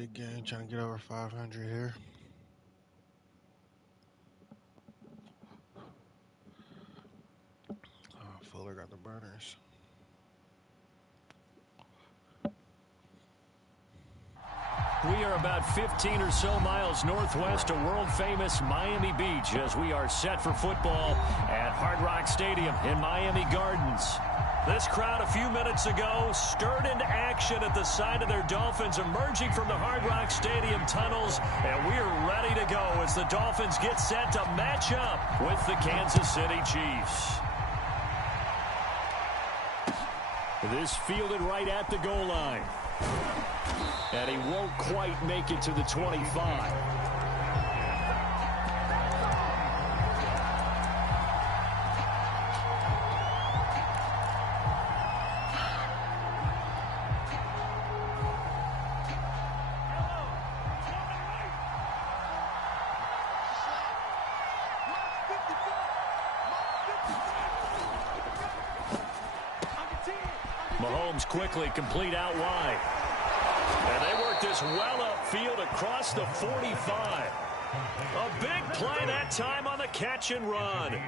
big game, trying to get over 500 here. Fuller got the burners. We are about 15 or so miles northwest of world-famous Miami Beach as we are set for football at Hard Rock Stadium in Miami Gardens. This crowd a few minutes ago stirred into action at the side of their Dolphins emerging from the Hard Rock Stadium tunnels, and we are ready to go as the Dolphins get set to match up with the Kansas City Chiefs. This fielded right at the goal line. And he won't quite make it to the 25. Mahomes quickly complete out wide. And they work this well upfield across the 45. A big play that time on the catch and run.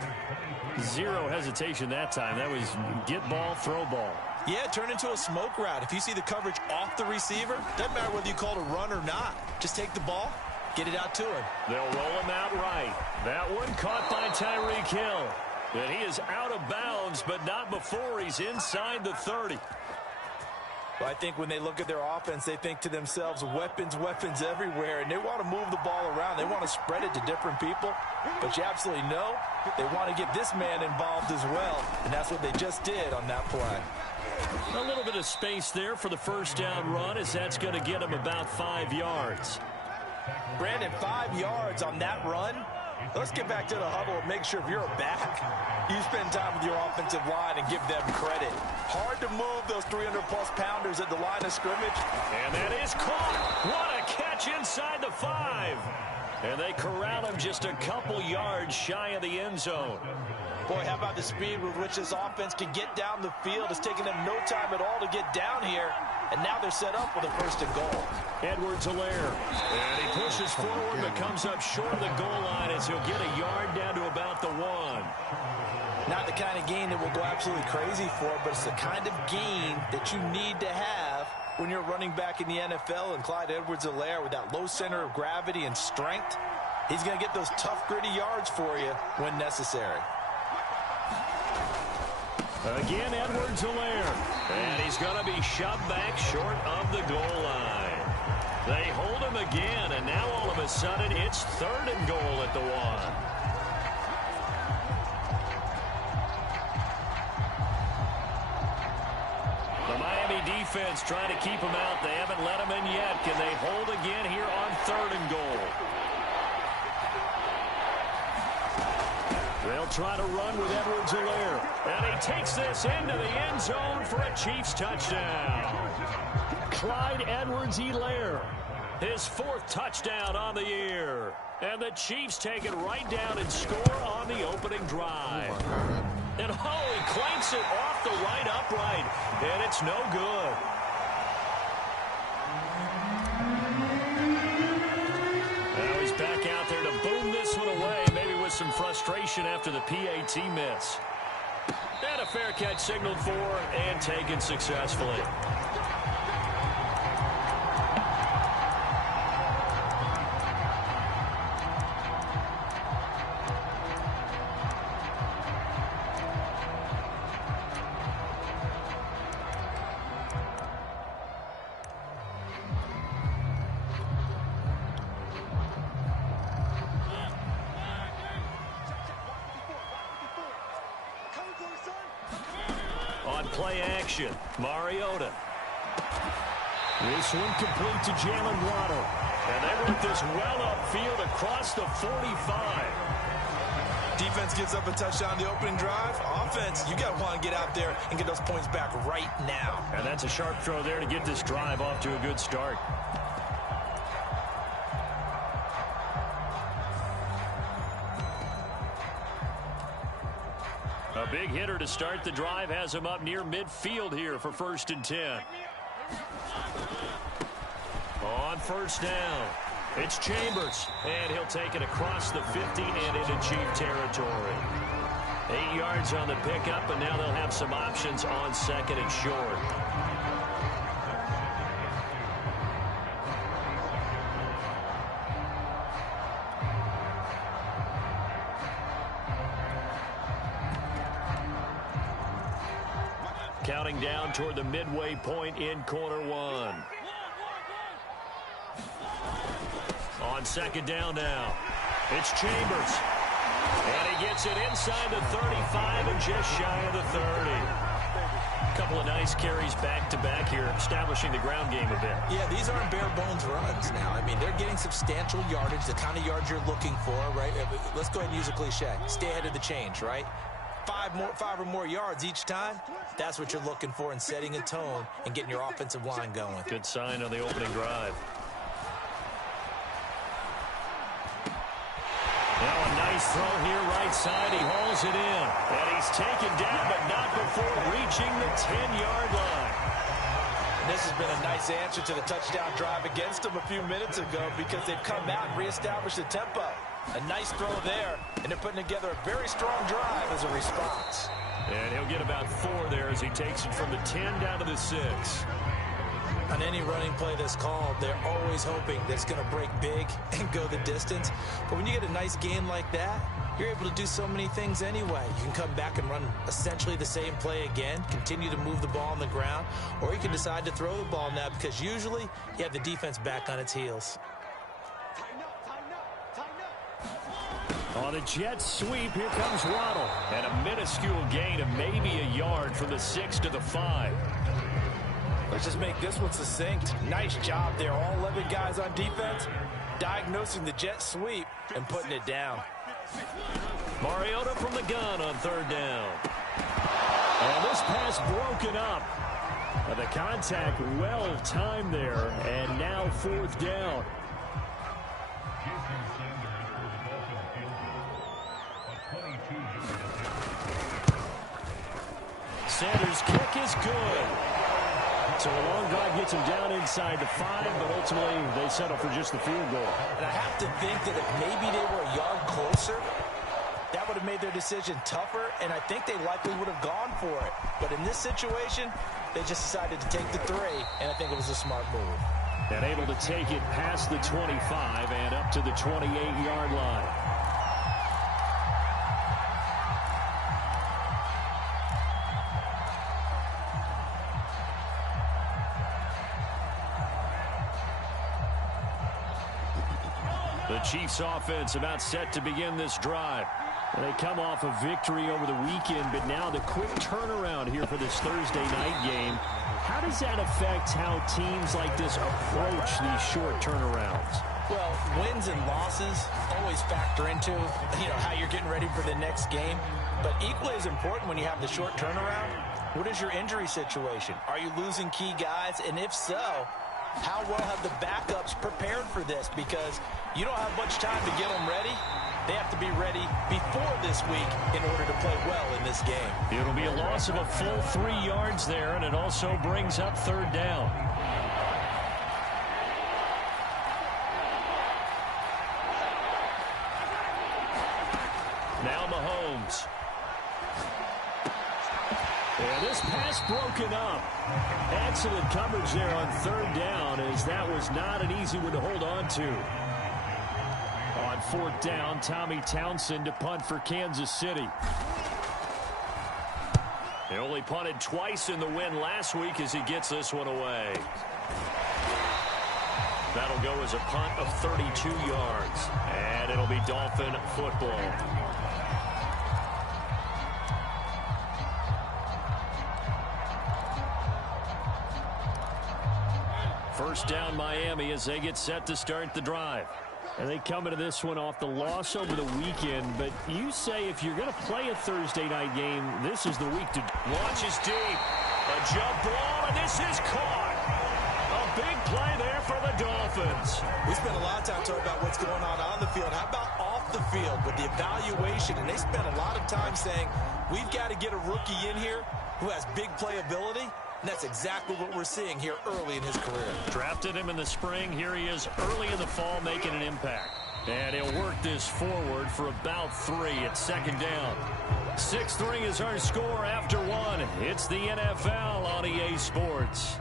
Zero hesitation that time. That was get ball, throw ball. Yeah, turn into a smoke route. If you see the coverage off the receiver, doesn't matter whether you call it a run or not. Just take the ball, get it out to him. They'll roll him out right. That one caught by Tyreek Hill. And he is out of bounds, but not before he's inside the 30. Well, I think when they look at their offense, they think to themselves, weapons, weapons everywhere, and they want to move the ball around. They want to spread it to different people, but you absolutely know they want to get this man involved as well, and that's what they just did on that play. A little bit of space there for the first down run, as that's going to get him about 5 yards. Brandon, 5 yards on that run. Let's get back to the huddle and make sure if you're a back, you spend time with your offensive line and give them credit. Hard to move those 300-plus pounders at the line of scrimmage. And that is caught. What a catch inside the 5. And they corral him just a couple yards shy of the end zone. Boy, how about the speed with which this offense can get down the field? It's taking them no time at all to get down here. And now they're set up with a first and goal. Edwards-Helaire. And he pushes forward but comes up short of the goal line as he'll get a yard down to about the 1. Not the kind of gain that we'll go absolutely crazy for, but it's the kind of gain that you need to have when you're running back in the NFL. And Clyde Edwards-Helaire, with that low center of gravity and strength, he's going to get those tough, gritty yards for you when necessary. Again, Edwards-Helaire. And he's going to be shoved back short of the goal line. They hold him again, and now all of a sudden it's 3rd and goal at the 1. The Miami defense trying to keep him out. They haven't let him in yet. Can they hold again here on 3rd and goal? They'll try to run with Edwards-Helaire. And he takes this into the end zone for a Chiefs touchdown. Clyde Edwards-Helaire, his 4th touchdown on the year. And the Chiefs take it right down and score on the opening drive. And he clanks it off the right upright. And it's no good. Now he's back out there to boom this one away. Maybe with some frustration after the PAT miss. And a fair catch signaled for and taken successfully. Play action. Mariota. This one complete to Jalen Waddle. And they work this well upfield across the 45. Defense gives up a touchdown the opening drive. Offense, you got to want to get out there and get those points back right now. And that's a sharp throw there to get this drive off to a good start. A big hitter to start the drive has him up near midfield here for 1st and 10. On on first down. It's Chambers, and he'll take it across the 50 and into Chief territory. 8 yards on the pickup, and now they'll have some options on second and short. Counting down toward the midway point in corner one. On second down now, it's Chambers. And he gets it inside the 35 and just shy of the 30. A couple of nice carries back-to-back here, establishing the ground game a bit. Yeah, these aren't bare-bones runs now. I mean, they're getting substantial yardage, the kind of yards you're looking for, right? Let's go ahead and use a cliche. Stay ahead of the change, right? 5 or more yards each time, that's what you're looking for in setting a tone and getting your offensive line going. Good sign on the opening drive. Now a nice throw here right side. He hauls it in. And he's taken down, but not before reaching the 10-yard line. This has been a nice answer to the touchdown drive against them a few minutes ago because they've come out and reestablished the tempo. A nice throw there, and they're putting together a very strong drive as a response. And he'll get about 4 there as he takes it from the 10 down to the 6. On any running play that's called, they're always hoping that it's going to break big and go the distance. But when you get a nice game like that, you're able to do so many things anyway. You can come back and run essentially the same play again, continue to move the ball on the ground, or you can decide to throw the ball now because usually you have the defense back on its heels. On a jet sweep, here comes Waddle. And a minuscule gain of maybe a yard from the 6 to the 5. Let's just make this one succinct. Nice job there. All 11 guys on defense diagnosing the jet sweep and putting it down. Mariota from the gun on third down. And this pass broken up. The contact well timed there. And now fourth down. Sanders' kick is good. So a long drive gets him down inside the 5, but ultimately they settle for just the field goal. And I have to think that if maybe they were a yard closer, that would have made their decision tougher, and I think they likely would have gone for it. But in this situation, they just decided to take the 3, and I think it was a smart move. And able to take it past the 25 and up to the 28-yard line. The Chiefs offense about set to begin this drive. And they come off a victory over the weekend, but now the quick turnaround here for this Thursday night game. How does that affect how teams like this approach these short turnarounds? Well, wins and losses always factor into, how you're getting ready for the next game. But equally as important when you have the short turnaround, what is your injury situation? Are you losing key guys? And if so, how well have the backups prepared for this? Because you don't have much time to get them ready. They have to be ready before this week in order to play well in this game. It'll be a loss of a full 3 yards there, and it also brings up third down. Now Mahomes. And this pass broken up. Excellent coverage there on third down, as that was not an easy one to hold on to. On fourth down, Tommy Townsend to punt for Kansas City. They only punted twice in the win last week as he gets this one away. That'll go as a punt of 32 yards. And it'll be Dolphin football. First down Miami as they get set to start the drive. And they come into this one off the loss over the weekend. But you say if you're going to play a Thursday night game, this is the week to launch is deep. A jump ball, and this is caught. A big play there for the Dolphins. We spent a lot of time talking about what's going on the field. How about off the field with the evaluation? And they spent a lot of time saying, we've got to get a rookie in here who has big playability. And that's exactly what we're seeing here early in his career. Drafted him in the spring. Here he is early in the fall making an impact. And he'll work this forward for about 3 at second down. 6-3 is our score after 1. It's the NFL on EA Sports.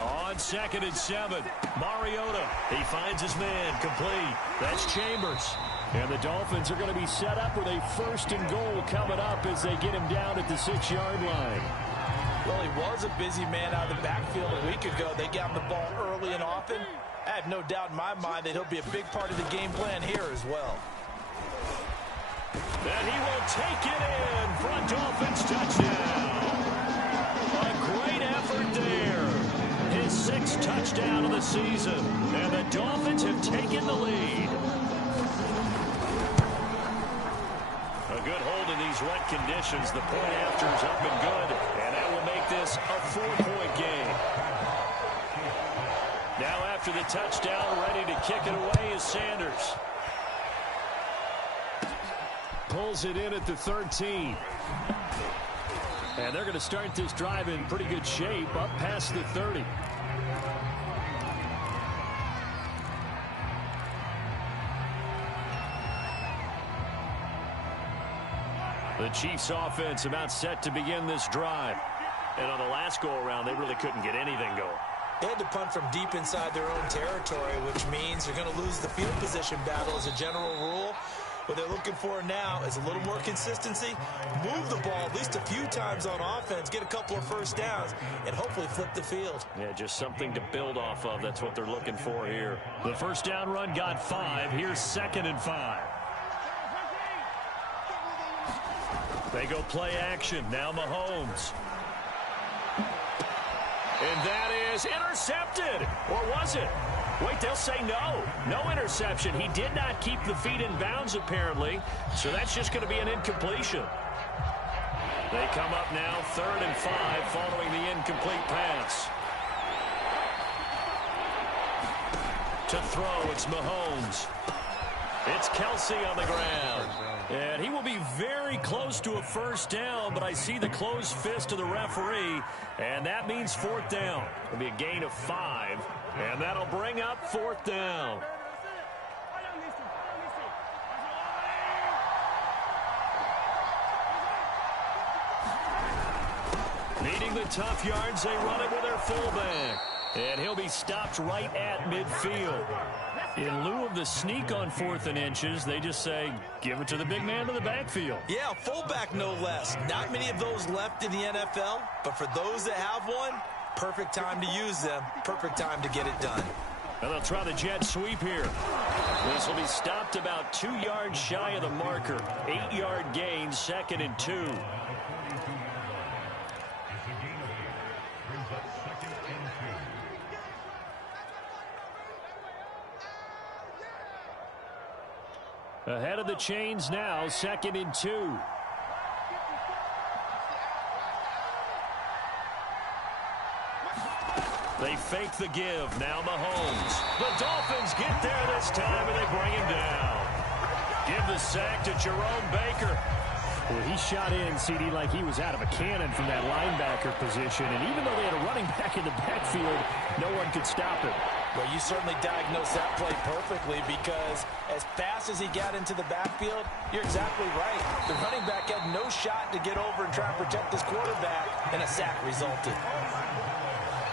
On 2nd and 7, Mariota. He finds his man complete. That's Chambers. And the Dolphins are going to be set up with a 1st and goal coming up as they get him down at the 6-yard line. Well, he was a busy man out of the backfield a week ago. They got him the ball early and often. I have no doubt in my mind that he'll be a big part of the game plan here as well. And he will take it in for a Dolphins touchdown. A great effort there. His 6th touchdown of the season. And the Dolphins have taken the lead. A good hold in these wet conditions. The point after is up and good. And that will make this a 4-point game. Now after the touchdown, ready to kick it away is Sanders. Pulls it in at the 13. And they're going to start this drive in pretty good shape up past the 30. The Chiefs offense about set to begin this drive. And on the last go-around, they really couldn't get anything going. They had to punt from deep inside their own territory, which means they're going to lose the field position battle as a general rule. What they're looking for now is a little more consistency, move the ball at least a few times on offense, get a couple of first downs, and hopefully flip the field. Yeah, just something to build off of. That's what they're looking for here. The first down run got 5. Here's 2nd and 5. They go play action. Now Mahomes. And that is intercepted. Or was it? Wait, they'll say no. No interception. He did not keep the feet in bounds, apparently. So that's just going to be an incompletion. They come up now 3rd and 5 following the incomplete pass. To throw, it's Mahomes. It's Kelsey on the ground. And he will be very close to a first down, but I see the closed fist of the referee, and that means 4th down. It'll be a gain of 5, and that'll bring up 4th down. Needing the tough yards, they run it with their fullback. And he'll be stopped right at midfield. In lieu of the sneak on 4th and inches, they just say, give it to the big man to the backfield. Yeah, fullback no less. Not many of those left in the NFL, but for those that have one, perfect time to use them, perfect time to get it done. And they'll try the jet sweep here. This will be stopped about 2 yards shy of the marker. 8-yard gain, 2nd and 2. Ahead of the chains now, 2nd and 2. They fake the give. Now Mahomes. The Dolphins get there this time, and they bring him down. Give the sack to Jerome Baker. Well, he shot in, CD, like he was out of a cannon from that linebacker position. And even though they had a running back in the backfield, no one could stop him. Well, you certainly diagnosed that play perfectly, because as fast as he got into the backfield, you're exactly right. The running back had no shot to get over and try and protect his quarterback, and a sack resulted.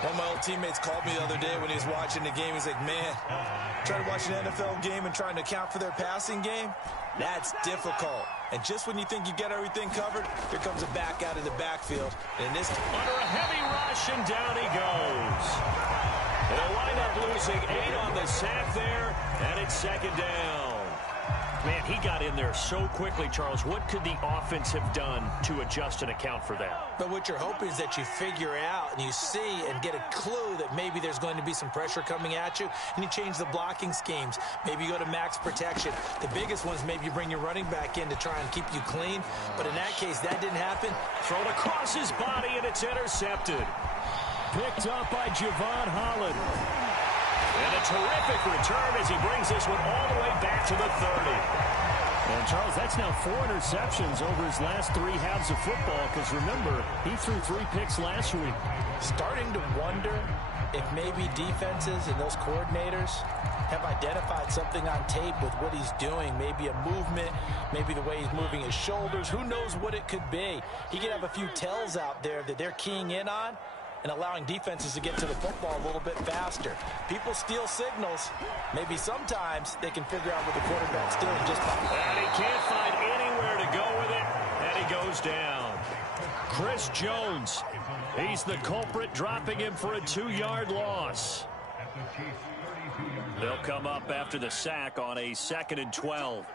One of my old teammates called me the other day when he was watching the game. He's like, man, trying to watch an NFL game and trying to account for their passing game, that's difficult. And just when you think you get everything covered, here comes a back out of the backfield. And this under a heavy rush, and down he goes. They'll wind up losing 8 on the sack there, and it's 2nd down. Man, he got in there so quickly, Charles. What could the offense have done to adjust and account for that? But what you're hoping is that you figure out and you see and get a clue that maybe there's going to be some pressure coming at you, and you change the blocking schemes. Maybe you go to max protection. The biggest one is maybe you bring your running back in to try and keep you clean. But in that case, that didn't happen. Thrown across his body, and it's intercepted. Picked up by Javon Holland. And a terrific return as he brings this one all the way back to the 30. And, Charles, that's now 4 interceptions over his last 3 halves of football because, remember, he threw 3 picks last week. Starting to wonder if maybe defenses and those coordinators have identified something on tape with what he's doing. Maybe a movement, maybe the way he's moving his shoulders. Who knows what it could be? He could have a few tells out there that they're keying in on and allowing defenses to get to the football a little bit faster. People steal signals. Maybe sometimes they can figure out what the quarterback's doing just by... And he can't find anywhere to go with it, and he goes down. Chris Jones, he's the culprit, dropping him for a 2-yard loss. They'll come up after the sack on a 2nd and 12.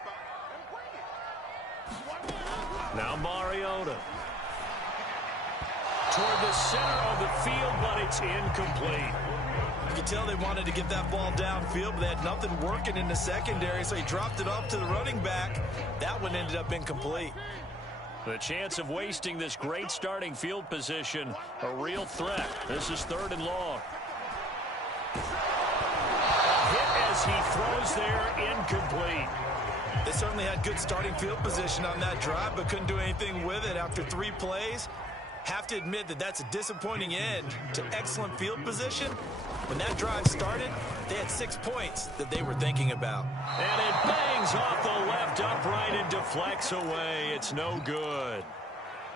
Now Mariota. Toward the center of the field, but it's incomplete. You can tell they wanted to get that ball downfield, but they had nothing working in the secondary, so he dropped it off to the running back. That one ended up incomplete. The chance of wasting this great starting field position, a real threat. This is 3rd and long. A hit as he throws there, incomplete. They certainly had good starting field position on that drive, but couldn't do anything with it after 3 plays. Have to admit that that's a disappointing end to excellent field position. When that drive started, they had 6 points that they were thinking about. And it bangs off the left upright and deflects away. It's no good.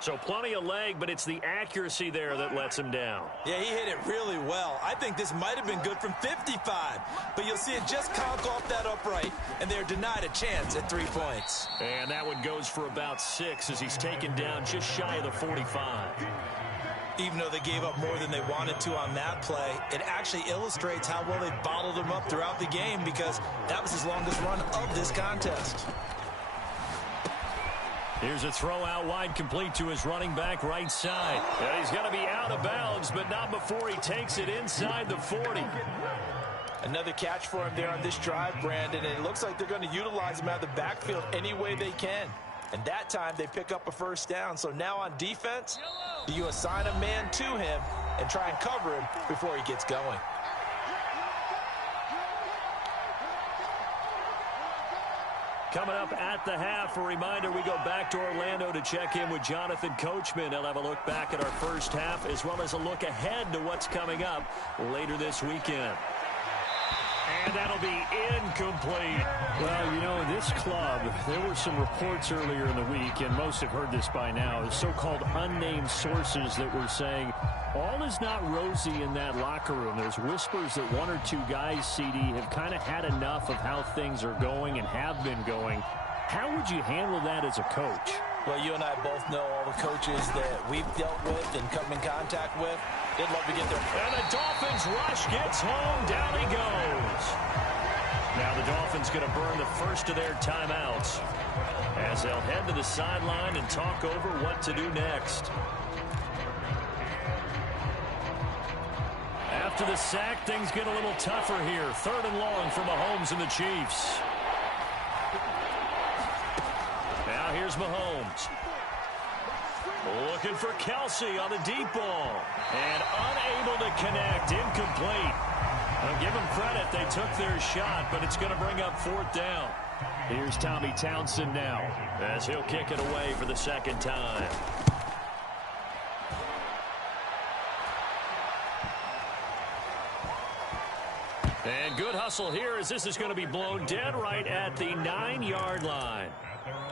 So plenty of leg, but it's the accuracy there that lets him down. Yeah, he hit it really well. I think this might have been good from 55, but you'll see it just conk off that upright, and they're denied a chance at 3 points. And that one goes for about 6 as he's taken down just shy of the 45. Even though they gave up more than they wanted to on that play, it actually illustrates how well they bottled him up throughout the game because that was his longest run of this contest. Here's a throw out wide, complete to his running back right side. And he's going to be out of bounds, but not before he takes it inside the 40. Another catch for him there on this drive, Brandon, and it looks like they're going to utilize him out of the backfield any way they can. And that time they pick up a 1st down. So now on defense, you assign a man to him and try and cover him before he gets going. Coming up at the half, a reminder, we go back to Orlando to check in with Jonathan Coachman. He'll have a look back at our first half as well as a look ahead to what's coming up later this weekend. And that'll be incomplete. Well, you know, this club, there were some reports earlier in the week, and most have heard this by now, the so-called unnamed sources that were saying all is not rosy in that locker room. There's whispers that 1 or 2 guys, CD, have kind of had enough of how things are going and have been going. How would you handle that as a coach? Well, you and I both know all the coaches that we've dealt with and come in contact with. They'd love to get there. And the Dolphins rush gets home. Down he goes. Now the Dolphins going to burn the first of their timeouts as they'll head to the sideline and talk over what to do next. After the sack, things get a little tougher here. 3rd and long for Mahomes and the Chiefs. Now here's Mahomes. Looking for Kelsey on the deep ball. And unable to connect. Incomplete. I'll give them credit. They took their shot, but it's going to bring up 4th down. Here's Tommy Townsend now as he'll kick it away for the 2nd time. And good hustle here as this is going to be blown dead right at the 9-yard line.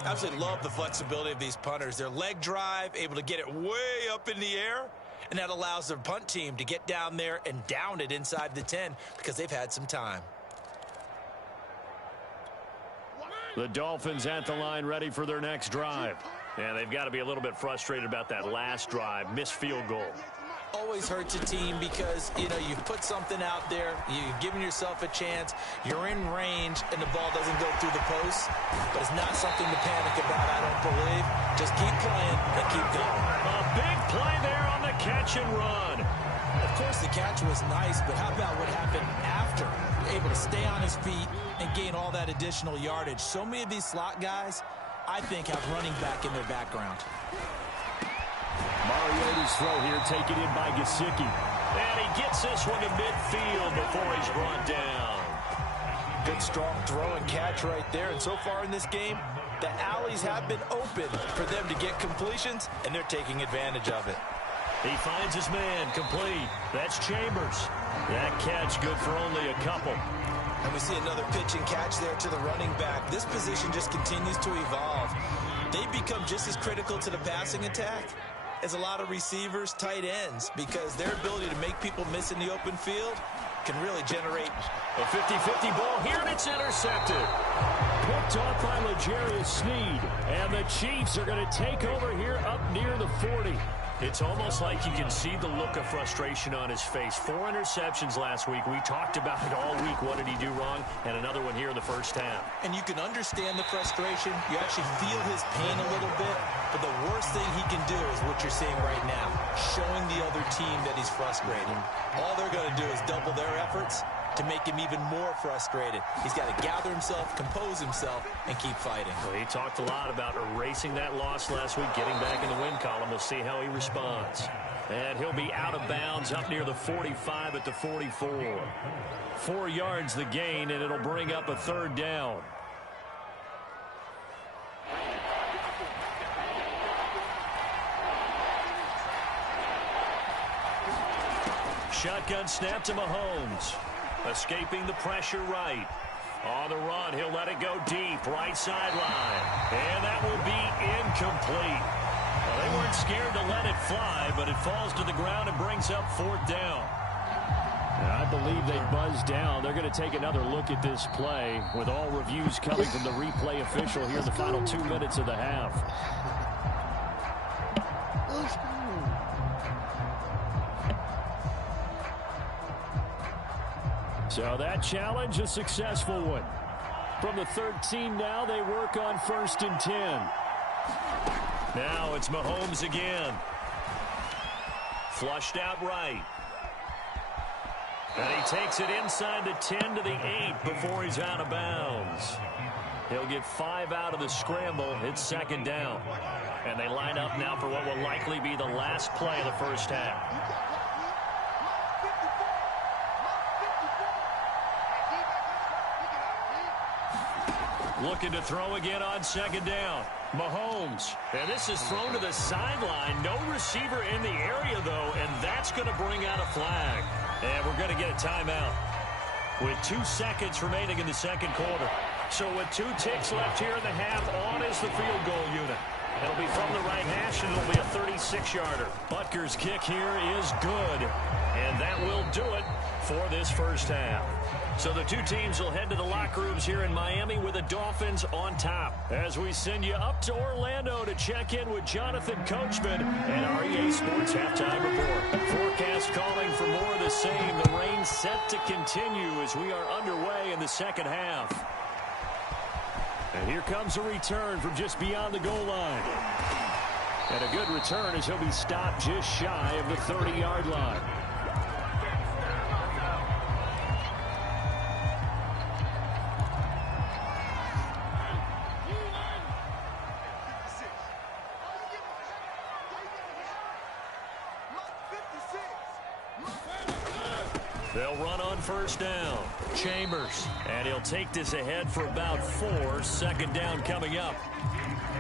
Absolutely love the flexibility of these punters. Their leg drive, able to get it way up in the air, and that allows their punt team to get down there and down it inside the 10 because they've had some time. The Dolphins at the line ready for their next drive. And they've got to be a little bit frustrated about that last drive, missed field goal. Always hurts a team because, you know, you've put something out there, you've given yourself a chance, you're in range, and the ball doesn't go through the post. But it's not something to panic about, I don't believe. Just keep playing and keep going. A big play there on the catch and run. Of course, the catch was nice, but how about what happened after? Able to stay on his feet and gain all that additional yardage. So many of these slot guys, I think, have running back in their background. Mariota's throw here taken in by Gesicki. And he gets this one to midfield before he's brought down. Good, strong throw and catch right there. And so far in this game, the alleys have been open for them to get completions, and they're taking advantage of it. He finds his man, complete. That's Chambers. That catch good for only a couple. And we see another pitch and catch there to the running back. This position just continues to evolve. They become just as critical to the passing attack as a lot of receivers, tight ends, because their ability to make people miss in the open field can really generate a 50-50 ball here, and it's intercepted. Picked off by L'Jarius Sneed, and the Chiefs are going to take over here up near the 40. It's almost like you can see the look of frustration on his face. 4 interceptions last week. We talked about it all week. What did he do wrong? And another one here in the first half. And you can understand the frustration. You actually feel his pain a little bit. But the worst thing he can do is what you're seeing right now, showing the other team that he's frustrated. All they're going to do is double their efforts to make him even more frustrated. He's got to gather himself, compose himself, and keep fighting. Well, he talked a lot about erasing that loss last week, getting back in the win column. We'll see how he responds. And he'll be out of bounds up near the 45 at the 44. 4 yards the gain, and it'll bring up a 3rd down. Shotgun snap to Mahomes. Escaping the pressure right. On the run, he'll let it go deep, right sideline. And that will be incomplete. Well, they weren't scared to let it fly, but it falls to the ground and brings up 4th down. I believe they buzzed down. They're going to take another look at this play with all reviews coming from the replay official here in the final 2 minutes of the half. So that challenge, a successful one. From the 13 now, they work on 1st and 10. Now it's Mahomes again. Flushed out right. And he takes it inside the 10 to the 8 before he's out of bounds. He'll get 5 out of the scramble. It's 2nd down. And they line up now for what will likely be the last play of the first half. Looking to throw again on 2nd down. Mahomes. And this is thrown to the sideline. No receiver in the area, though, and that's going to bring out a flag. And we're going to get a timeout with 2 seconds remaining in the 2nd quarter. So with 2 ticks left here in the half, on is the field goal unit. It'll be from the right hash, and it'll be a 36-yarder. Butker's kick here is good, and that will do it for this first half. So the 2 teams will head to the locker rooms here in Miami with the Dolphins on top. As we send you up to Orlando to check in with Jonathan Coachman and our EA Sports Halftime Report. Forecast calling for more of the same. The rain set to continue as we are underway in the 2nd half. And here comes a return from just beyond the goal line. And a good return as he'll be stopped just shy of the 30-yard line. They'll run on 1st down. Chambers. And he'll take this ahead for about 4. 2nd down coming up.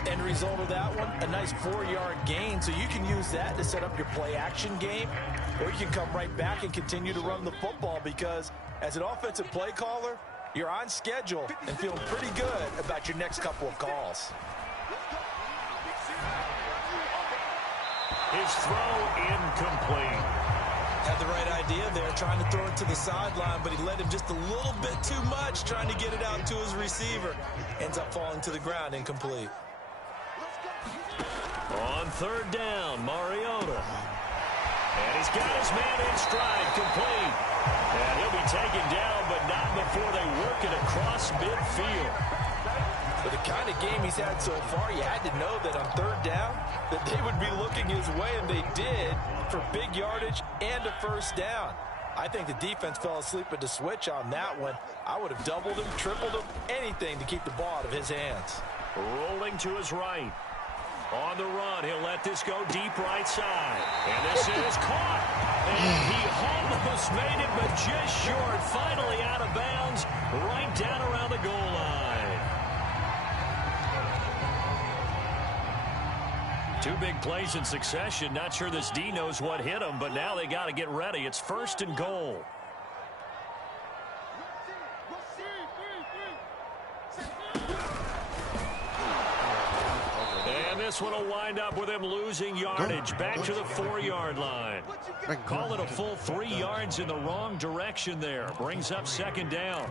End result of that one, a nice 4-yard gain. So you can use that to set up your play-action game, or you can come right back and continue to run the football because as an offensive play caller, you're on schedule and feeling pretty good about your next couple of calls. His throw incomplete. Had the right idea there, trying to throw it to the sideline, but he led him just a little bit too much, trying to get it out to his receiver. Ends up falling to the ground, incomplete. On 3rd down, Mariota. And he's got his man in stride, complete. And he'll be taken down, but not before they work it across midfield. But the kind of game he's had so far, you had to know that on 3rd down, that they would be looking his way, and they did, for big yardage and a 1st down. I think the defense fell asleep at the switch on that one. I would have doubled him, tripled him, anything to keep the ball out of his hands. Rolling to his right. On the run, he'll let this go deep right side. And this is caught. And he almost almost made it, but just short. Finally out of bounds, right down around the goal line. Two big plays in succession. Not sure this D knows what hit him, but now they got to get ready. It's 1st and goal. And this one will wind up with him losing yardage back to the 4-yard line. Call it a full 3 yards in the wrong direction there. Brings up 2nd down.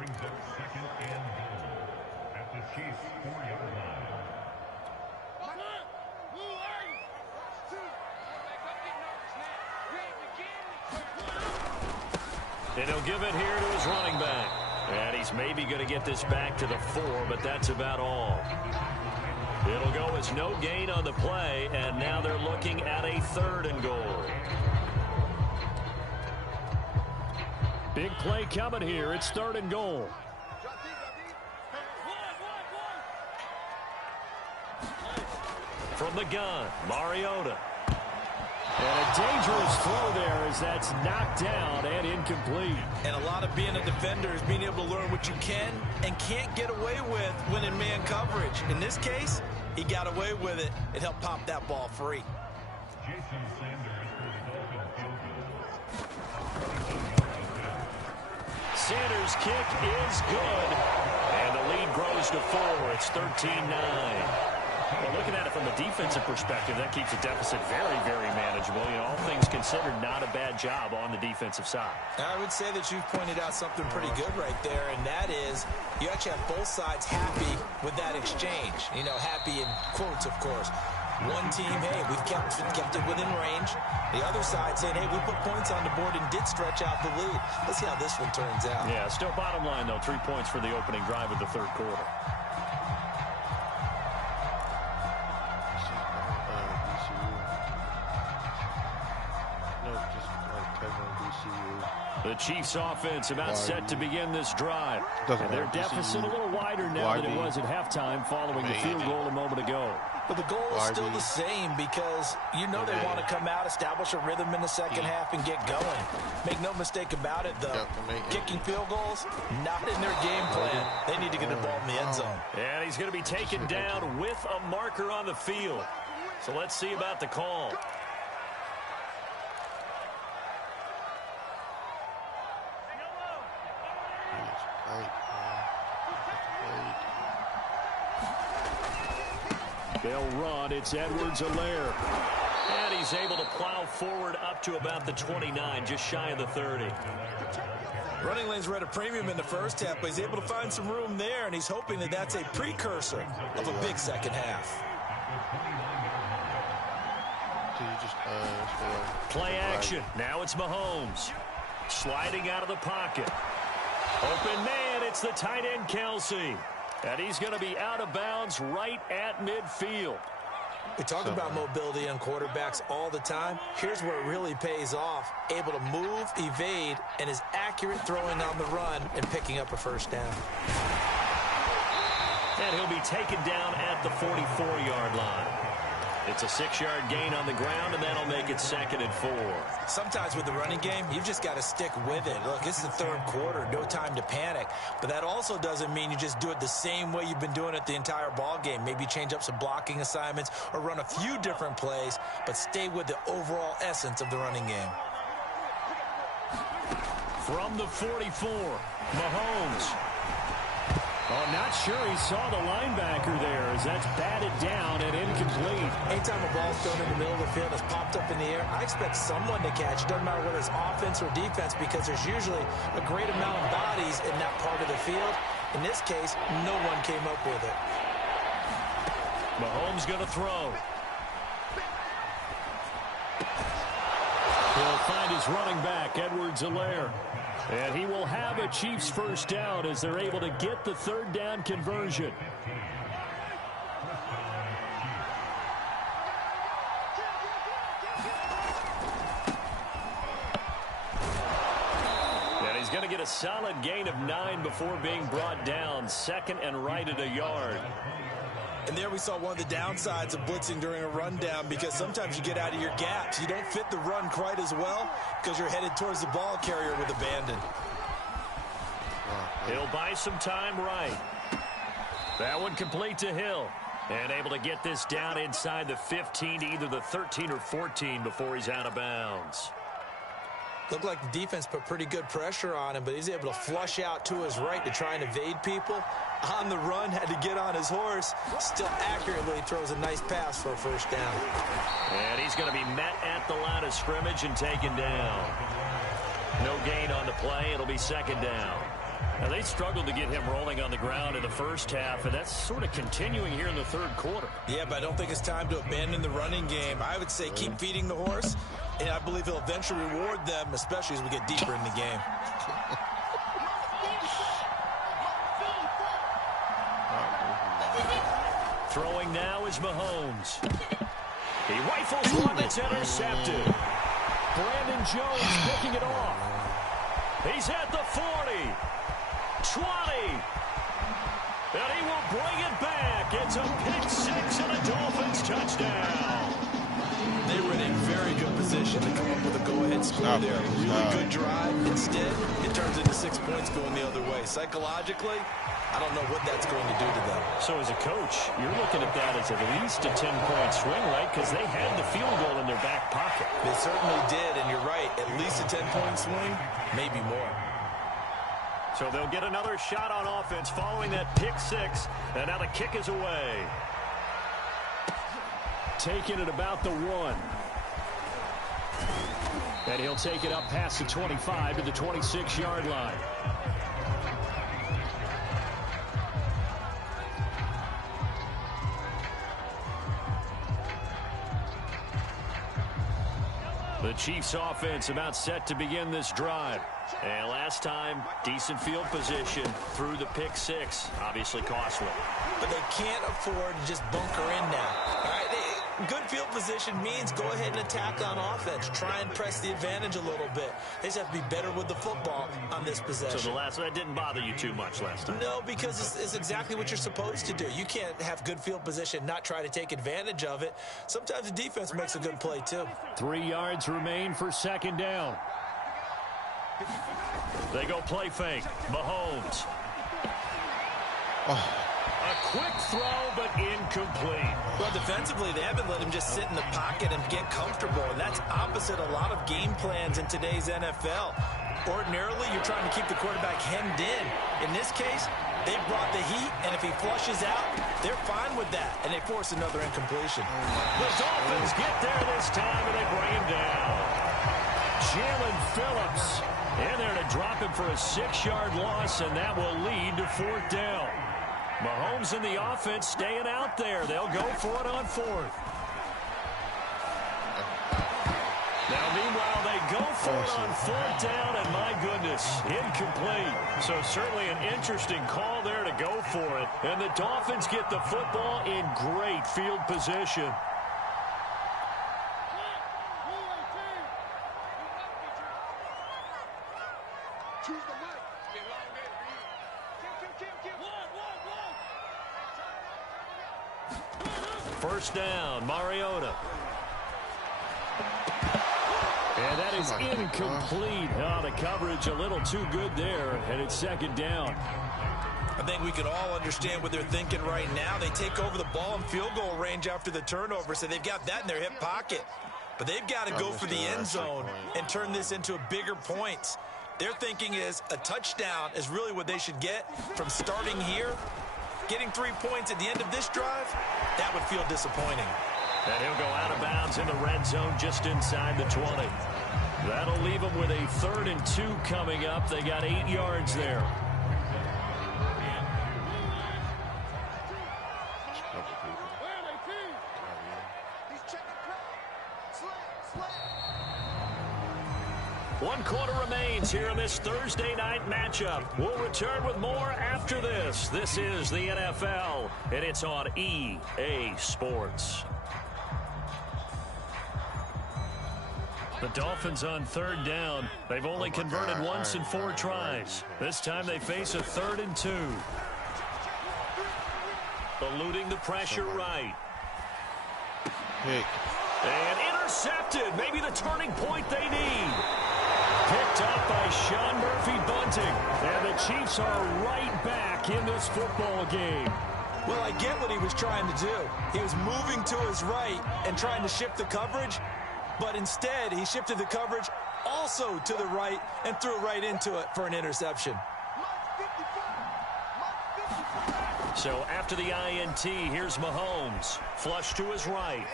And he'll give it here to his running back. And he's maybe going to get this back to the 4, but that's about all. It'll go as no gain on the play, and now they're looking at a 3rd and goal. Big play coming here. It's 3rd and goal. From the gun, Mariota. And a dangerous throw there as that's knocked down and incomplete. And a lot of being a defender is being able to learn what you can and can't get away with when in man coverage. In this case, he got away with it. It helped pop that ball free. Sanders' kick is good. And the lead grows to 4. It's 13-9. Well, looking at it from a defensive perspective, that keeps the deficit very, very manageable. You know, all things considered, not a bad job on the defensive side. I would say that you've pointed out something pretty good right there, and that is you actually have both sides happy with that exchange. You know, happy in quotes, of course. One team, hey, we've kept it within range. The other side saying, hey, we put points on the board and did stretch out the lead. Let's see how this one turns out. Yeah, still bottom line, though, 3 points for the opening drive of the 3rd quarter. The Chiefs offense about set to begin this drive. And their deficit a little wider now than it was at halftime following the field goal a moment ago. But the goal is still the same because you know they want to come out, establish a rhythm in the second half, and get going. Make no mistake about it, though. Kicking field goals, not in their game plan. They need to get the ball in the end zone. And he's going to be taken down with a marker on the field. So let's see about the call. They'll run. It's Edwards-Helaire. And he's able to plow forward up to about the 29, just shy of the 30. Running lanes were at a premium in the first half, but he's able to find some room there, and he's hoping that that's a precursor of a big second half. Play action. Now it's Mahomes. Sliding out of the pocket. Open man. It's the tight end, Kelsey. And he's going to be out of bounds right at midfield. We talk about mobility on quarterbacks all the time. Here's where it really pays off. Able to move, evade, and is accurate throwing on the run and picking up a first down. And he'll be taken down at the 44-yard line. It's a 6-yard gain on the ground, and that'll make it 2nd and 4. Sometimes with the running game, you've just got to stick with it. Look, it's the 3rd quarter, no time to panic. But that also doesn't mean you just do it the same way you've been doing it the entire ball game. Maybe change up some blocking assignments or run a few different plays, but stay with the overall essence of the running game. From the 44, Mahomes. Oh, not sure he saw the linebacker there as that's batted down and incomplete. Anytime a ball's thrown in the middle of the field, it's popped up in the air, I expect someone to catch. It doesn't matter whether it's offense or defense because there's usually a great amount of bodies in that part of the field. In this case, no one came up with it. Mahomes going to throw. He'll find his running back, Edwards-Helaire. And he will have a Chiefs first down as they're able to get the 3rd down conversion. And he's going to get a solid gain of 9 before being brought down. 2nd and right at a yard. And there we saw one of the downsides of blitzing during a rundown, because sometimes you get out of your gaps. You don't fit the run quite as well because you're headed towards the ball carrier with abandon. He'll buy some time right. That one complete to Hill. And able to get this down inside the 15 to either the 13 or 14 before he's out of bounds. Looked like the defense put pretty good pressure on him, but he's able to flush out to his right to try and evade people. On the run, had to get on his horse. Still accurately throws a nice pass for a first down. And he's going to be met at the line of scrimmage and taken down. No gain on the play. It'll be second down. Now, they struggled to get him rolling on the ground in the first half, and that's sort of continuing here in the third quarter. Yeah, but I don't think it's time to abandon the running game. I would say keep feeding the horse, and I believe he'll eventually reward them, especially as we get deeper in the game. Throwing now is Mahomes. He rifles one that's intercepted. Brandon Jones picking it off. He's at the 40. 20. And he will bring it back. It's a pick six and a Dolphins touchdown. They were in a very good position to come up with a go-ahead score there. Really good drive. Instead, it turns into 6 points going the other way. Psychologically, I don't know what that's going to do to them. So as a coach, you're looking at that as at least a 10-point swing, right? Because they had the field goal in their back pocket. They certainly did, and you're right. At least a 10-point swing, maybe more. So they'll get another shot on offense following that pick six, and now the kick is away. Taking it about the 1. And he'll take it up past the 25 to the 26-yard line. The Chiefs offense about set to begin this drive. And last time, decent field position through the pick six. Obviously costly. But they can't afford to just bunker in now. All right, good field position means go ahead and attack on offense. Try and press the advantage a little bit. They just have to be better with the football on this possession. So that didn't bother you too much last time? No, because it's exactly what you're supposed to do. You can't have good field position, not try to take advantage of it. Sometimes the defense makes a good play, too. 3 yards remain for second down. They go play fake. Mahomes. A quick throw, but incomplete. Well, defensively, they haven't let him just sit in the pocket and get comfortable, and that's opposite a lot of game plans in today's NFL. Ordinarily, you're trying to keep the quarterback hemmed in. In this case, they brought the heat, and if he flushes out, they're fine with that, and they force another incompletion. The Dolphins get there this time, and they bring him down. Jalen Phillips in there to drop him for a 6-yard loss, and that will lead to fourth down. Mahomes and the offense staying out there. They'll go for it on fourth. Now, meanwhile, they go for it on fourth down, and my goodness, incomplete. So certainly an interesting call there to go for it. And the Dolphins get the football in great field position. First down, Mariota. And that is incomplete. Oh, the coverage a little too good there, and it's second down. I think we can all understand what they're thinking right now. They take over the ball in field goal range after the turnover, so they've got that in their hip pocket. But they've got to go for the end zone and turn this into a bigger points. Their thinking is a touchdown is really what they should get from starting here. Getting 3 points at the end of this drive, that would feel disappointing. And he'll go out of bounds in the red zone just inside the 20. That'll leave them with a 3rd and 2 coming up. They got 8 yards there. One quarter remains here in this Thursday night matchup. We'll return with more after this. This is the NFL, and it's on EA Sports. The Dolphins on 3rd down. They've only converted once in 4 tries. This time they face a 3rd and 2. Eluding the pressure right. Pick. And intercepted. Maybe the turning point they need. Picked up by Sean Murphy-Bunting. And the Chiefs are right back in this football game. Well, I get what he was trying to do. He was moving to his right and trying to shift the coverage, but instead he shifted the coverage also to the right and threw right into it for an interception. So after the INT, here's Mahomes. Flush to his right.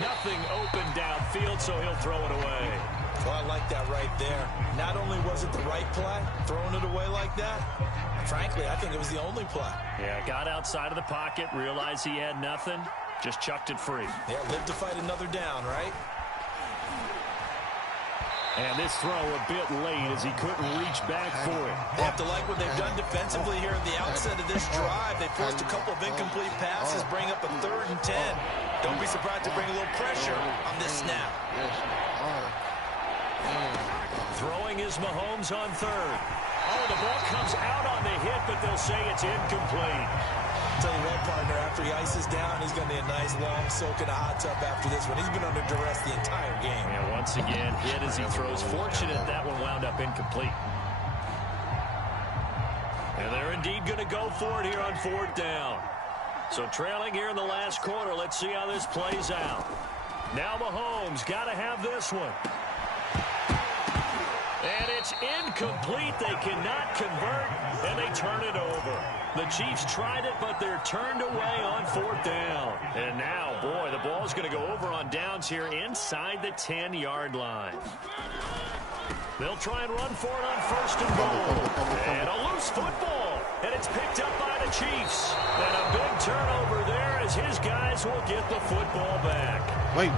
Nothing open downfield, so he'll throw it away. Well, I like that right there. Not only was it the right play, throwing it away like that, frankly, I think it was the only play. Yeah, got outside of the pocket, realized he had nothing, just chucked it free. Yeah, live to fight another down, right? And this throw a bit late as he couldn't reach back for it. They have to like what they've done defensively here at the outset of this drive. They forced a couple of incomplete passes, bring up a 3rd and 10. Don't be surprised to bring a little pressure on this snap. Throwing is Mahomes on 3rd. Oh, the ball comes out on the hit, but they'll say it's incomplete. Tell you what, partner, after he ices down, he's going to need a nice long soak in a hot tub after this one. He's been under duress the entire game. And once again, hit as he throws. Fortunate that one wound up incomplete. And they're indeed going to go for it here on 4th down. So trailing here in the last quarter, let's see how this plays out. Now Mahomes got to have this one. And it's incomplete. They cannot convert, and they turn it over. The Chiefs tried it, but they're turned away on 4th down. And now, boy, the ball's going to go over on downs here inside the 10-yard line. They'll try and run for it on 1st and goal. And a loose football. And it's picked up by the Chiefs. And a big turnover there as his guys will get the football back. Wait,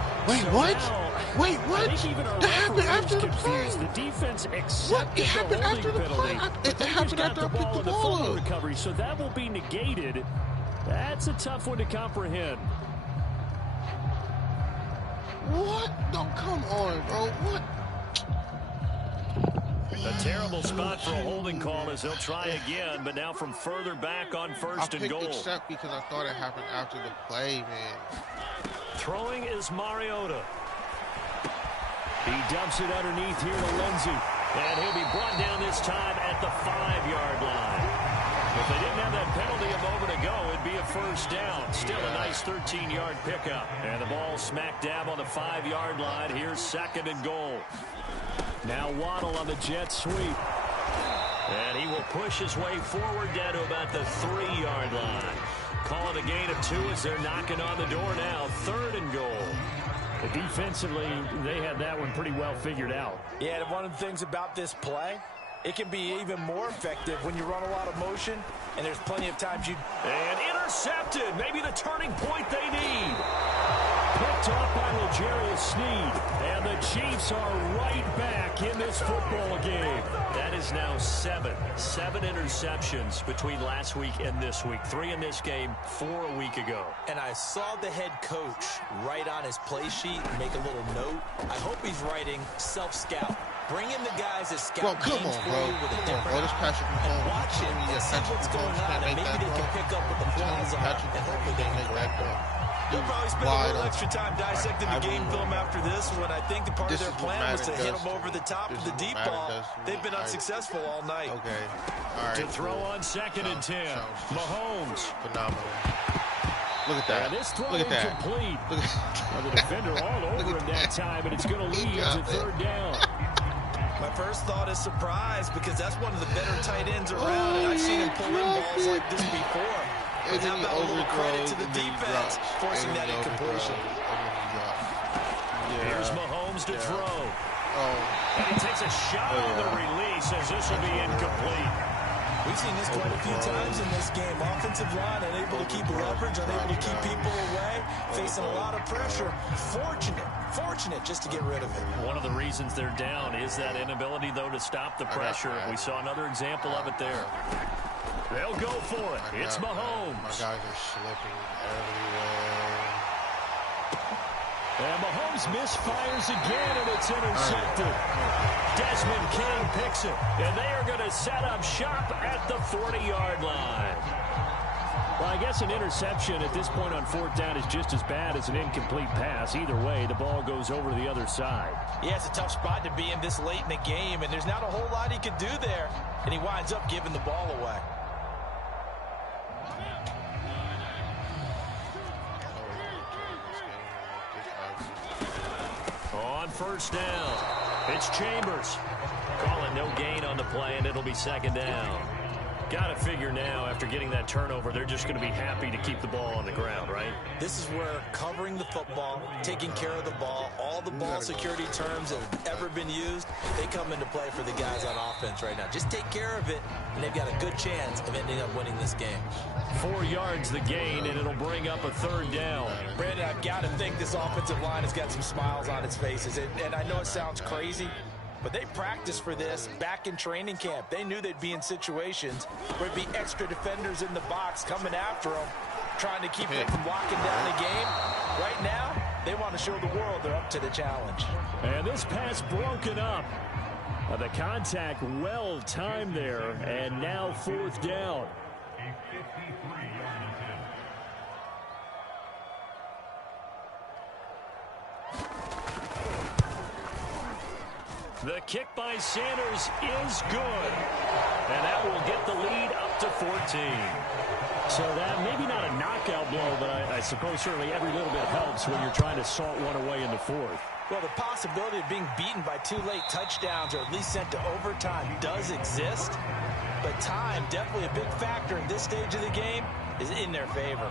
So what? now, Wait, what? I think even our That happened referees after the play. confused. The defense What? accepted It happened the holding after the penalty. play. But It they happened just got after the I picked ball the in the ball fumble up. recovery, so that will be negated. That's a tough one to comprehend. What? No, come on, bro. What? A terrible spot for a holding call as they'll try again, but now from further back on 1st and I goal. picked accept because I thought it happened after the play, man. Throwing is Mariota. He dumps it underneath here to Lindsey. And he'll be brought down this time at the 5-yard line. If they didn't have that penalty a moment ago, it'd be a 1st down. Still a nice 13-yard pickup. And the ball smack dab on the 5-yard line. Here's 2nd and goal. Now Waddle on the jet sweep. And he will push his way forward down to about the 3-yard line. Calling a gain of 2 as they're knocking on the door now. 3rd and goal. Defensively, they had that one pretty well figured out. Yeah, and one of the things about this play, it can be even more effective when you run a lot of motion, and there's plenty of times you... And intercepted. Maybe the turning point they need. Picked off by L'Jarius Sneed. And the Chiefs are right back in this football game. That is now 7 interceptions between last week and this week. 3 in this game, 4 a week ago. And I saw the head coach write on his play sheet and make a little note. I hope he's writing self-scout. Bring in the guys that scout Bro, come games on, for bro. you with a Come on, different bro. This eye. Patrick And Mahomes. watch it and see what's going on, and maybe they can pick up what the flaws are, and hopefully they can correct them. You'll probably spend a little extra time dissecting the game film after this one. I think the part of their plan was to hit them over the top of the deep ball. They've been unsuccessful all night. Okay. All right. To throw on 2nd and 10. Mahomes. Phenomenal. Look at that. And this throw Look at that. incomplete. Look at The defender all over him that time, and it's going to lead to 3rd down. My first thought is surprise because that's one of the better tight ends around, and I've seen him pull in balls like this before. And then he how about a little credit overthrows to the and then he defense drops. forcing And that he incompletion. overthrows, and then he drops. Yeah. Here's Mahomes to throw. Oh. And he takes a shot on the release as this will be incomplete. We've seen this quite a few times in this game. Offensive line unable to keep leverage, unable to keep people away, facing a lot of pressure. Fortunate just to get rid of it. One of the reasons they're down is that inability, though, to stop the pressure. We saw another example of it there. They'll go for it. It's Mahomes. My guys are slipping everywhere. And Mahomes misfires again, and it's intercepted. Desmond King picks it, and they are going to set up shop at the 40-yard line. Well, I guess an interception at this point on fourth down is just as bad as an incomplete pass. Either way, the ball goes over to the other side. Yeah, it's a tough spot to be in this late in the game, and there's not a whole lot he can do there, and he winds up giving the ball away. On first down, it's Chambers. Call it no gain on the play, and it'll be second down. Got to figure now, after getting that turnover, they're just going to be happy to keep the ball on the ground, right? This is where covering the football, taking care of the ball, all the ball security terms that have ever been used, they come into play for the guys on offense right now. Just take care of it, and they've got a good chance of ending up winning this game. 4 yards the gain, and it'll bring up a third down. Brandon, I've got to think this offensive line has got some smiles on its faces, and I know it sounds crazy, but they practiced for this back in training camp. They knew they'd be in situations where there'd be extra defenders in the box coming after them, trying to keep them from locking down the game. Right now, they want to show the world they're up to the challenge. And this pass broken up. The contact well timed there, and now fourth down. The kick by Sanders is good. And that will get the lead up to 14. So that maybe not a knockout blow, but I suppose certainly every little bit helps when you're trying to salt one away in the fourth. Well, the possibility of being beaten by 2 late touchdowns or at least sent to overtime does exist. But time, definitely a big factor in this stage of the game, is in their favor.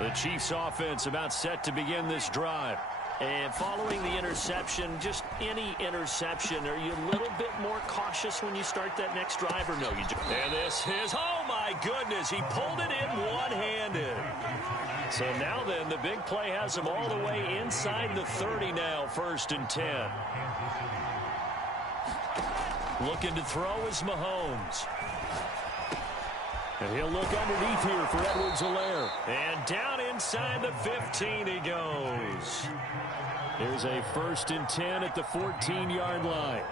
The Chiefs offense about set to begin this drive. And following the interception, just any interception, are you a little bit more cautious when you start that next drive or no? And this is, oh my goodness, he pulled it in one-handed. So now then, the big play has him all the way inside the 30 now, 1st and 10. Looking to throw is Mahomes. And he'll look underneath here for Edwards-Helaire. And down inside the 15 he goes. Here's a 1st and 10 at the 14-yard line.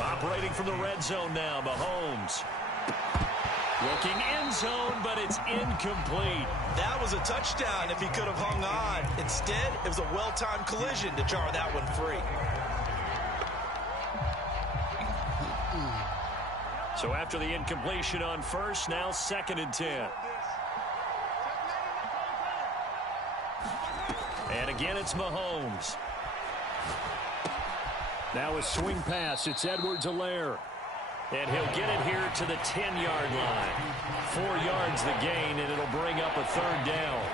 Operating from the red zone now, Mahomes. Looking end zone, but it's incomplete. That was a touchdown if he could have hung on. Instead, it was a well-timed collision to jar that one free. So after the incompletion on first, now 2nd and 10. And again, it's Mahomes. Now a swing pass. It's Edwards-Helaire. And he'll get it here to the 10-yard line. 4 yards the gain, and it'll bring up a third down.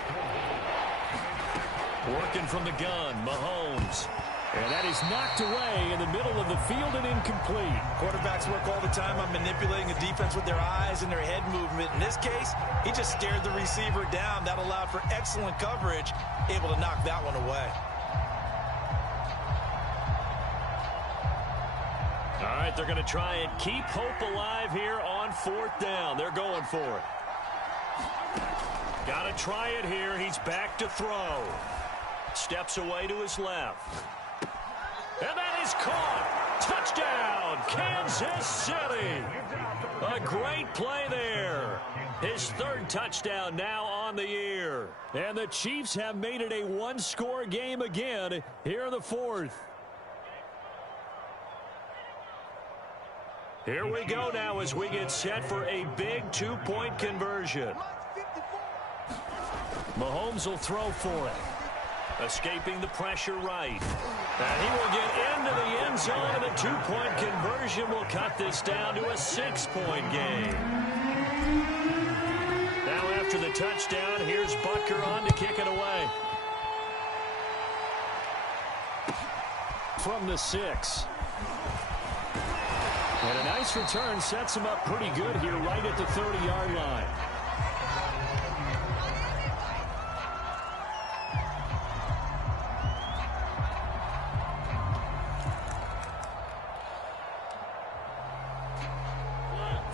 Working from the gun, Mahomes. And that is knocked away in the middle of the field and incomplete. Quarterbacks work all the time on manipulating a defense with their eyes and their head movement. In this case, he just stared the receiver down. That allowed for excellent coverage, able to knock that one away. All right, they're going to try and keep hope alive here on 4th down. They're going for it. Got to try it here. He's back to throw. Steps away to his left. And that is caught. Touchdown, Kansas City. A great play there. His 3rd touchdown now on the year. And the Chiefs have made it a 1-score game again here in the 4th. Here we go now as we get set for a big 2-point conversion. Mahomes will throw for it. Escaping the pressure right. And he will get into the end zone, and the 2-point conversion will cut this down to a 6-point game. Now after the touchdown, here's Butker on to kick it away. From the 6. And a nice return sets him up pretty good here right at the 30-yard line.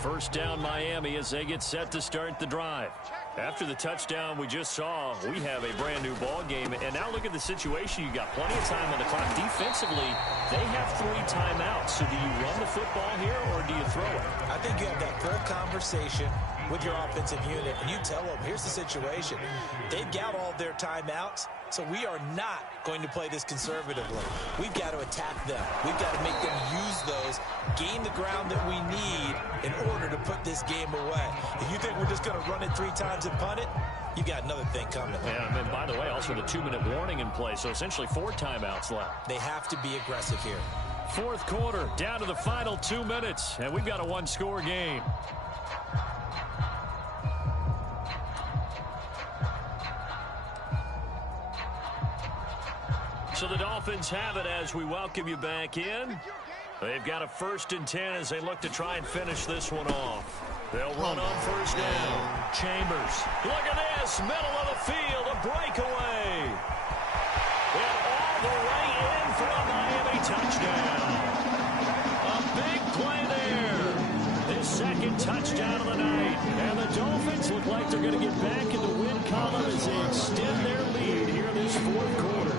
First down Miami as they get set to start the drive. After the touchdown we just saw, we have a brand new ball game. And now look at the situation. You got plenty of time on the clock. Defensively, they have 3 timeouts. So do you run the football here or do you throw it? I think you have that full conversation with your offensive unit, and you tell them, here's the situation. They've got all their timeouts, so we are not going to play this conservatively. We've got to attack them. We've got to make them use those, gain the ground that we need in order to put this game away. If you think we're just going to run it 3 times and punt it, you got another thing coming. Yeah, and by the way, also the 2-minute warning in play, so essentially 4 timeouts left. They have to be aggressive here. Fourth quarter, down to the final 2 minutes, and we've got a 1-score game. So the Dolphins have it as we welcome you back in. They've got a 1st and 10 as they look to try and finish this one off. They'll run on first down. Chambers. Look at this. Middle of the field. A breakaway. And all the way in for a Miami touchdown. A big play there. His 2nd touchdown of the night. And the Dolphins look like they're going to get back in the win column as they extend their lead here in this 4th quarter.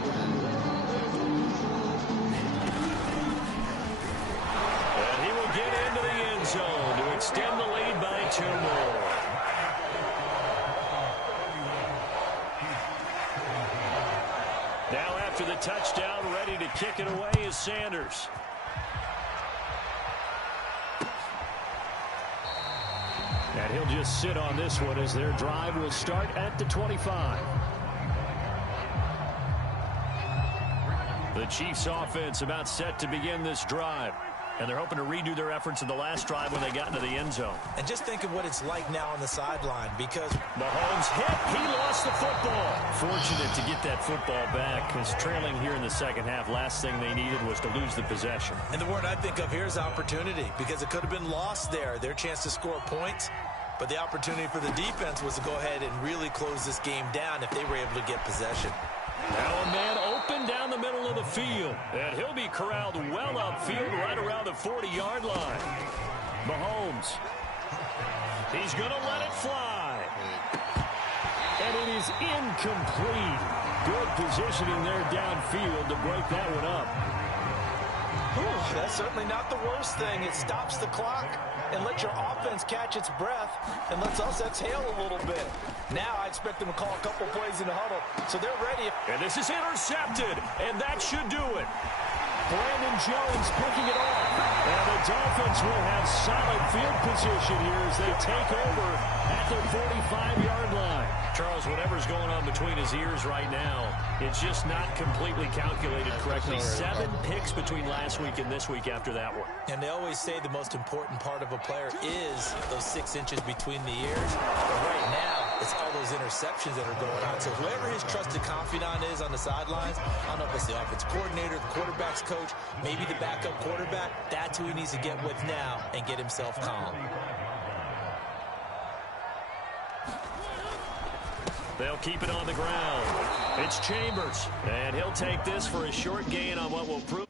Zone to extend the lead by 2 more. Now after the touchdown, ready to kick it away is Sanders. And he'll just sit on this one as their drive will start at the 25. The Chiefs offense about set to begin this drive. And they're hoping to redo their efforts in the last drive when they got into the end zone. And just think of what it's like now on the sideline because Mahomes hit. He lost the football. Fortunate to get that football back because trailing here in the second half, last thing they needed was to lose the possession. And the word I think of here is opportunity because it could have been lost there. Their chance to score points. But the opportunity for the defense was to go ahead and really close this game down if they were able to get possession. Now a man open down the middle of the field. And he'll be corralled well upfield right around the 40-yard line. Mahomes. He's going to let it fly. And it is incomplete. Good positioning there downfield to break that one up. Whew, that's certainly not the worst thing. It stops the clock and lets your offense catch its breath and lets us exhale a little bit. Now I expect them to call a couple plays in the huddle, so they're ready. And this is intercepted, and that should do it. Brandon Jones picking it off. And the Dolphins will have solid field position here as they take over at their 45-yard line. Charles, whatever's going on between his ears right now, it's just not completely calculated correctly. 7 picks between last week and this week after that one. And they always say the most important part of a player is those 6 inches between the ears. But right now, it's all those interceptions that are going on. So whoever his trusted confidant is on the sidelines, I don't know if it's the offense coordinator, the quarterback's coach, maybe the backup quarterback, that's who he needs to get with now and get himself calm. They'll keep it on the ground. It's Chambers, and he'll take this for a short gain on what will prove.